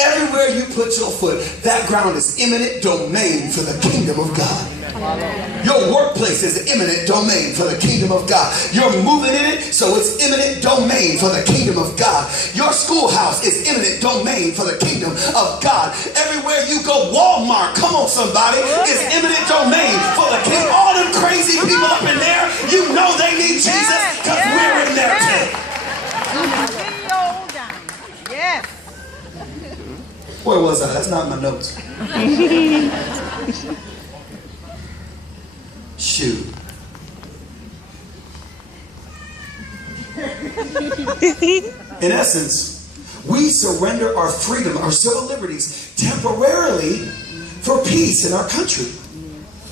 Everywhere you put your foot, that ground is eminent domain for the kingdom of God. Your workplace is eminent domain for the kingdom of God. You're moving in it, so it's eminent domain for the kingdom of God. Your schoolhouse is eminent domain for the kingdom of God. Everywhere you go, Walmart, come on somebody, is eminent domain for the kingdom. All them crazy people up in there, you know they need Jesus because we're in there too. Yes. Where was I? That's not my notes. Shoot. In essence, we surrender our freedom, our civil liberties, temporarily for peace in our country.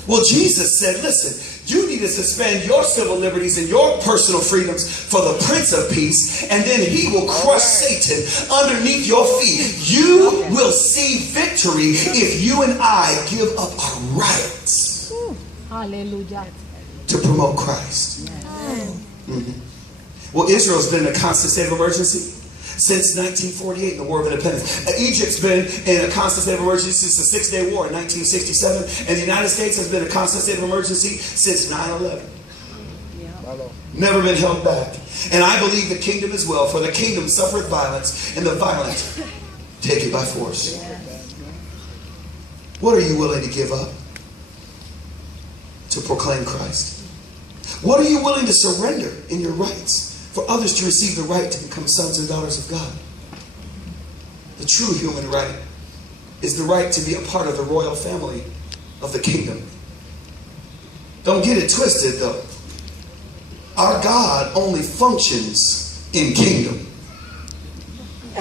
Well, Jesus said, listen, you need to suspend your civil liberties and your personal freedoms for the Prince of Peace, and then he will crush Satan underneath your feet. You will see victory if you and I give up our rights. Hallelujah. To promote Christ. Well, Israel's been in a constant state of emergency since 1948, the War of Independence. Egypt's been in a constant state of emergency since the Six-Day War in 1967. And the United States has been in a constant state of emergency since 9/11. Never been held back. And I believe the kingdom as well. For the kingdom suffereth violence, and the violent take it by force. What are you willing to give up to proclaim Christ? What are you willing to surrender in your rights for others to receive the right to become sons and daughters of God? The true human right is the right to be a part of the royal family of the kingdom. Don't get it twisted though. Our God only functions in kingdom.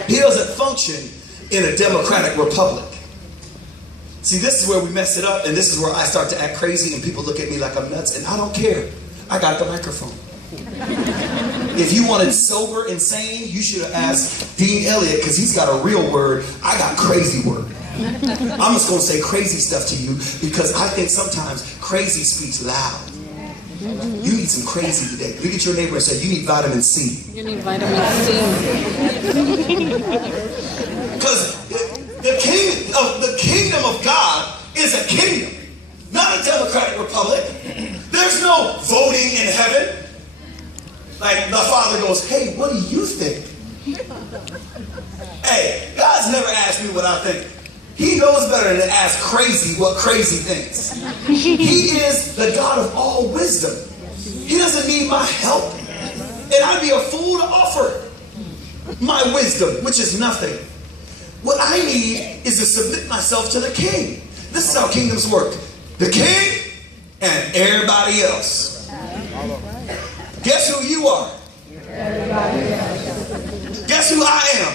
He doesn't function in a democratic republic. See, this is where we mess it up, and this is where I start to act crazy and people look at me like I'm nuts, and I don't care. I got the microphone. If you wanted sober and sane, you should have asked Dean Elliott, because he's got a real word. I got crazy word. I'm just going to say crazy stuff to you because I think sometimes crazy speaks loud. You need some crazy today. Look at your neighbor and say, you need vitamin C. You need vitamin C. Because the kingdom of God is a kingdom, not a democratic republic. There's no voting in heaven. Like the Father goes, hey, what do you think? Hey, God's never asked me what I think. He knows better than to ask crazy what crazy thinks. He is the God of all wisdom. He doesn't need my help. And I'd be a fool to offer my wisdom, which is nothing. What I need is to submit myself to the king. This is how kingdoms work. The king and everybody else. Guess who you are? Guess who I am?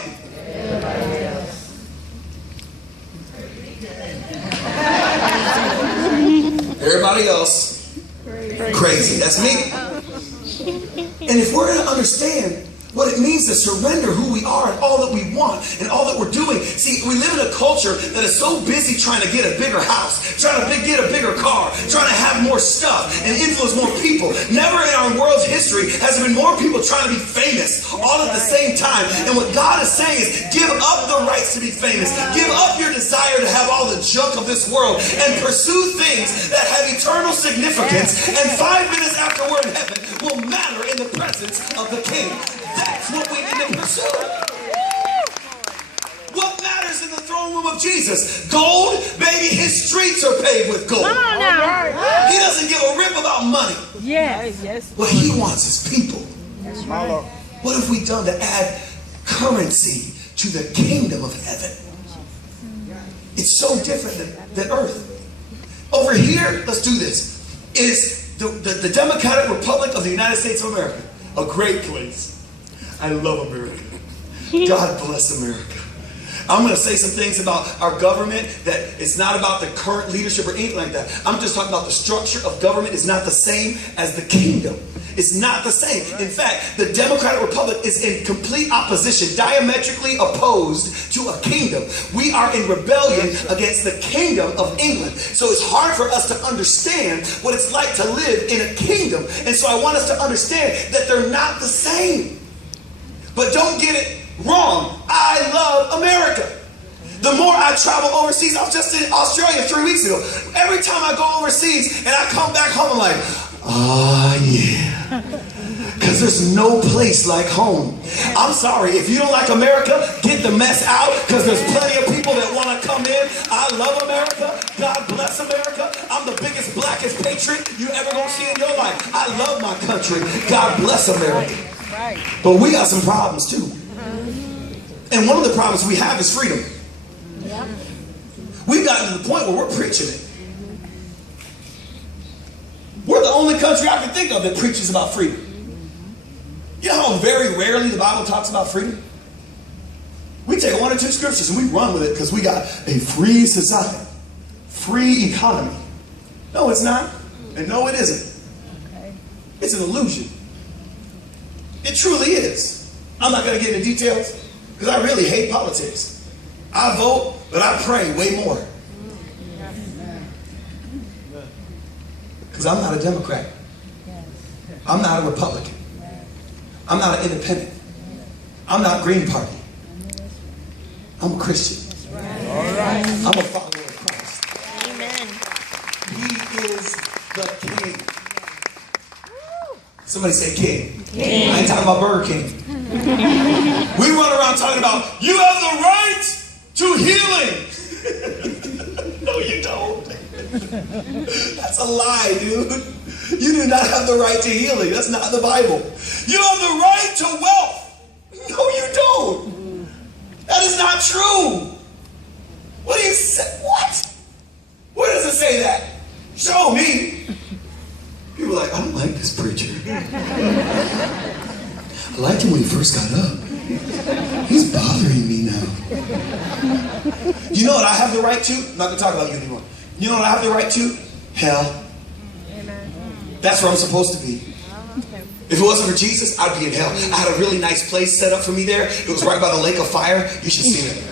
Everybody else crazy. That's me. And if we're going to understand what it means to surrender who we are and all that we want and all that we're doing. See, we live in a culture that is so busy trying to get a bigger house, trying to get a bigger car, trying to have more stuff and influence more people. Never in our world's history has there been more people trying to be famous all at the same time. And what God is saying is give up the rights to be famous. Give up your desire to have all the junk of this world and pursue things that have eternal significance. And 5 minutes after we're in heaven will matter in the presence of the King. That's what we need to pursue. What matters in the throne room of Jesus? Gold? Baby, his streets are paved with gold. Come on now. He doesn't give a rip about money. Yes. What he wants is people. That's right. What have we done to add currency to the kingdom of heaven? It's so different than earth. Over here, let's do this, is the Democratic Republic of the United States of America. A great place. I love America. God bless America. I'm going to say some things about our government that it's not about the current leadership or anything like that. I'm just talking about the structure of government is not the same as the kingdom. It's not the same. In fact, the Democratic Republic is in complete opposition, diametrically opposed to a kingdom. We are in rebellion against the kingdom of England. So it's hard for us to understand what it's like to live in a kingdom. And so I want us to understand that they're not the same. But don't get it wrong. I love America. the more I travel overseas. I was just in Australia 3 weeks ago. Every time I go overseas and I come back home, I'm like, ah, yeah. Because there's no place like home. I'm sorry, if you don't like America, get the mess out, because there's plenty of people that want to come in. I love America. God bless America. I'm the biggest, blackest patriot you ever gonna see in your life. I love my country. God bless America. But we got some problems too. And one of the problems we have is freedom. We've gotten to the point where we're preaching it. We're the only country I can think of that preaches about freedom. You know how very rarely the Bible talks about freedom? We take 1 or 2 scriptures and we run with it because we got a free society, free economy. No, it's not. And no, it isn't. It's an illusion. It truly is. I'm not going to get into details because I really hate politics. I vote, but I pray way more. Because I'm not a Democrat. I'm not a Republican. I'm not an independent. I'm not Green Party. I'm a Christian. I'm a follower of Christ. Amen. He is the King. Somebody say King. I ain't talking about Burger King. We run around talking about, you have the right to healing. No, you don't. That's a lie, dude. You do not have the right to healing. That's not the Bible. You have the right to wealth. No, you don't. That is not true. What do you say? What? Where does it say that? Show me. People are like, I don't like this preacher. I liked him when he first got up. He's bothering me now. You know what I have the right to? I'm not going to talk about you anymore. You know what I have the right to? Hell. That's where I'm supposed to be. If it wasn't for Jesus, I'd be in hell. I had a really nice place set up for me there. It was right by the lake of fire. You should see it.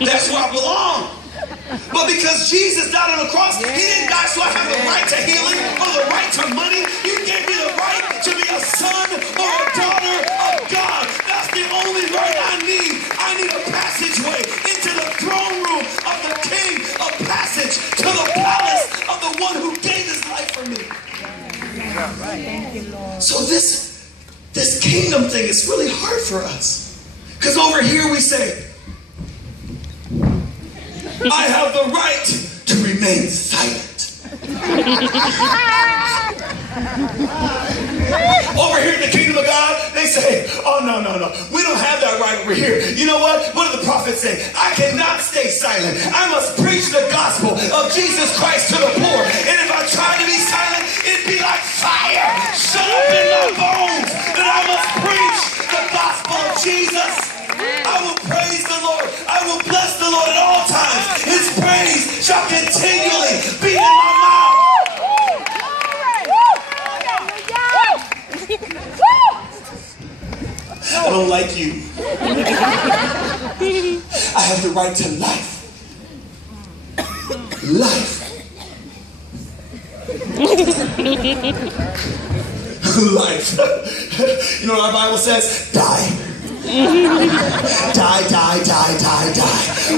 That's where I belong. But because Jesus died on the cross, he didn't die so I have the right to healing or the right to money. He gave me the right to be a son or a daughter of God. That's the only right I need. I need a passageway into the throne room of the King, a passage to the palace of the one who gave his life for me. So this kingdom thing is really hard for us. Because over here we say, I have the right to remain silent. Over here in the kingdom of God, they say, oh, no. We don't have that right over here. You know what? What do the prophets say? I cannot stay silent. I must preach the gospel of Jesus Christ to the poor. And if I try to be silent, it'd be like fire shut up in my bones. That I must preach the gospel of Jesus. I will praise the Lord. I will bless the Lord at all times. His praise shall continually be in my mouth. I don't like you. I have the right to life. Life. Life. You know what our Bible says? Die. Die.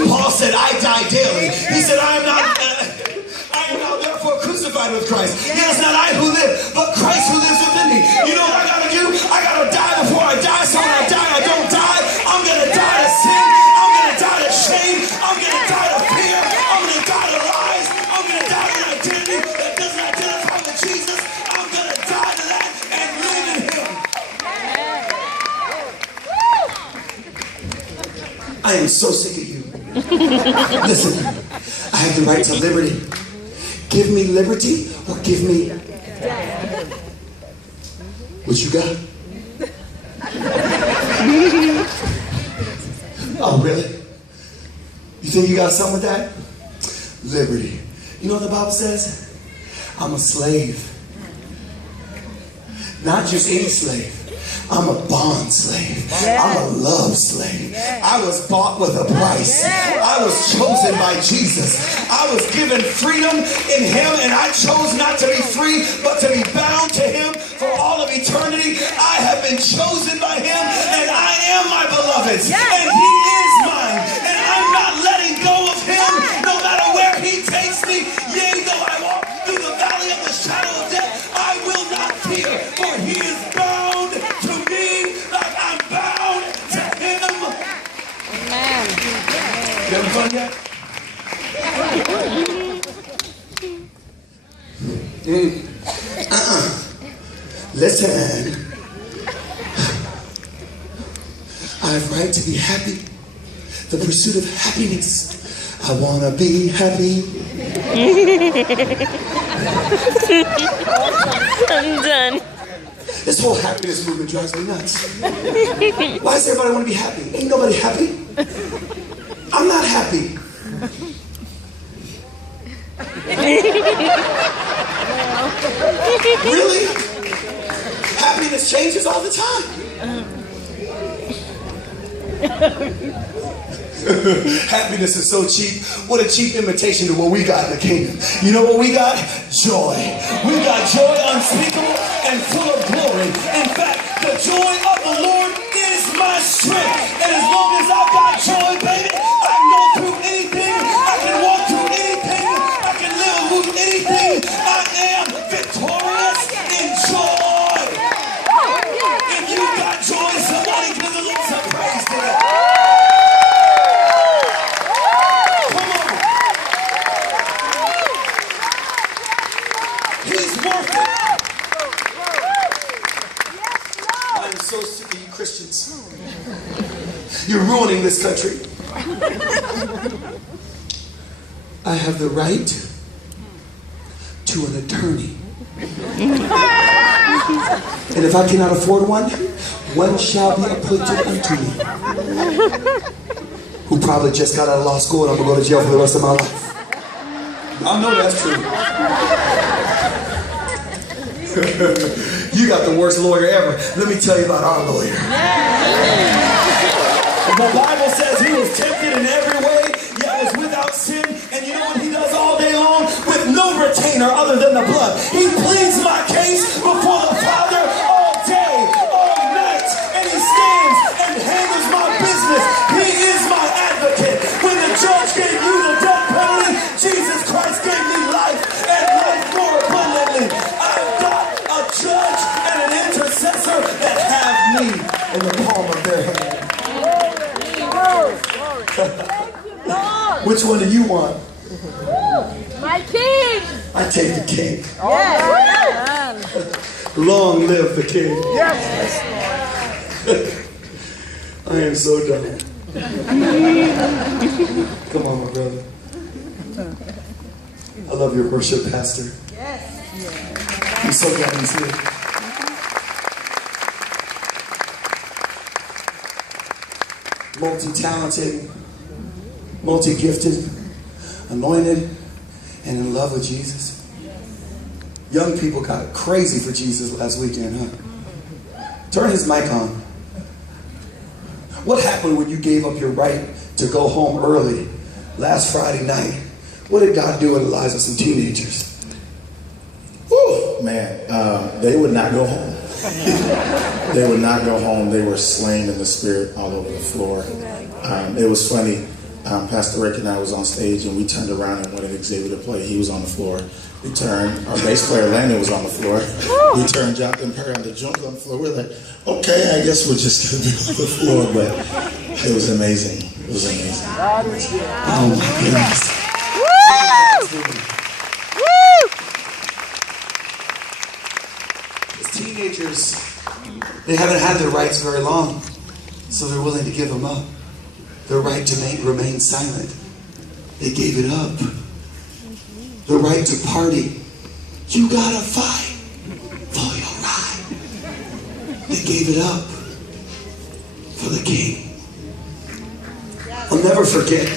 Paul said, I die daily. He said, I am now therefore crucified with Christ. Yet it's not I who live, but Christ who lives within me. You know what I gotta do? I gotta die before I die. So when I die, I don't die. I'm gonna die to sin. I'm gonna die to shame. I'm gonna die to fear. I'm gonna die to lies. I'm gonna die to an identity that doesn't identify with Jesus. I'm gonna die to that and live in him. I am so sick of you. Listen, I have the right to liberty. Give me liberty or give me... What you got? Oh, really? You think you got something with that? Liberty. You know what the Bible says? I'm a slave. Not just any slave. I'm a bond slave. I'm a love slave. I was bought with a price. I was chosen by Jesus. I was given freedom in him, and I chose not to be free, but to be bound to him for all of eternity. I have been chosen by him, and I am my beloved's, and he is mine. You having fun yet? Listen. I have right to be happy. The pursuit of happiness. I want to be happy. I'm done. This whole happiness movement drives me nuts. Why does everybody want to be happy? Ain't nobody happy. I'm not happy. Really? Happiness changes all the time. Happiness is so cheap. What a cheap imitation to what we got in the kingdom. You know what we got? Joy. We got joy unspeakable and full of glory. In fact, the joy of the Lord is my strength. And as long as I've got joy, baby, I can go through anything. I can walk through anything. I can live through anything. I am victorious in joy. If you got joy, somebody give the Lord some praise today. So sick of you Christians. You're ruining this country. I have the right to an attorney. And if I cannot afford one shall be appointed unto me. Who probably just got out of law school and I'm going to go to jail for the rest of my life. I know that's true. You got the worst lawyer ever. Let me tell you about our lawyer. The Bible says he was tempted in every way, yet was without sin. And you know what he does all day long? With no retainer other than the blood. He pleads my case before the Father all day, all night. And he stands and handles my business. He is my advocate. When the judge gave you the death penalty, Jesus Christ gave me life and life more abundantly. I've got a judge and an intercessor that have me in the palm of their hand. Which one do you want? My king. I take the king. Yes. Long live the king. Yes. I am so done. Come on, my brother. I love your worship, Pastor. Yes. I'm so glad he's here. Multi-talented, multi-gifted, anointed, and in love with Jesus. Young people got crazy for Jesus last weekend, huh? Turn his mic on. What happened when you gave up your right to go home early last Friday night? What did God do in the lives of some teenagers? Woo, man, they would not go home. They would not go home. They were slain in the spirit all over the floor. It was funny. Pastor Rick and I was on stage and we turned around and wanted Xavier to play. He was on the floor. We turned, our bass player Landon was on the floor. We turned Jonathan Perry on the drums on the floor. We're like, okay, I guess we're just going to be on the floor. But it was amazing. It was amazing. Oh my goodness. As teenagers, they haven't had their rights very long, so they're willing to give them up. Their right to remain silent, they gave it up. The right to party, you gotta fight for your right. They gave it up for the king. I'll never forget